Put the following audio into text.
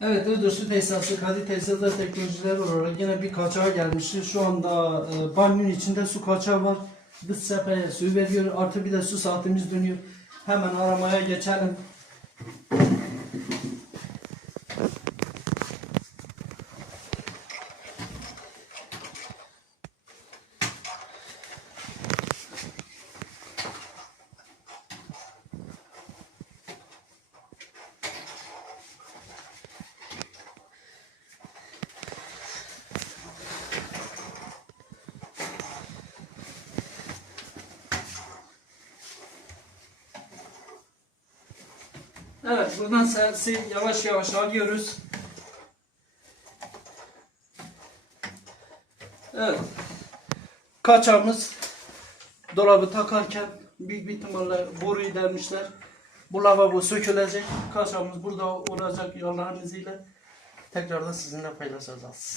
Evet, Iğdır Su Tesisatı Kadı Tesisatlar Teknolojileri olarak yine bir kaçağa gelmişti. Şu anda banyonun içinde su kaçağı var. Dış cepheye su veriyor. Artı bir de su saatimiz dönüyor. Hemen aramaya geçelim. Evet, buradan sesi yavaş yavaş alıyoruz. Evet, kaçağımız dolabı takarken büyük bir ihtimalle boruyu delmişler. Bu lavabo sökülecek. Kaçağımız burada olacak Allah'ın izniyle. Tekrardan sizinle paylaşacağız.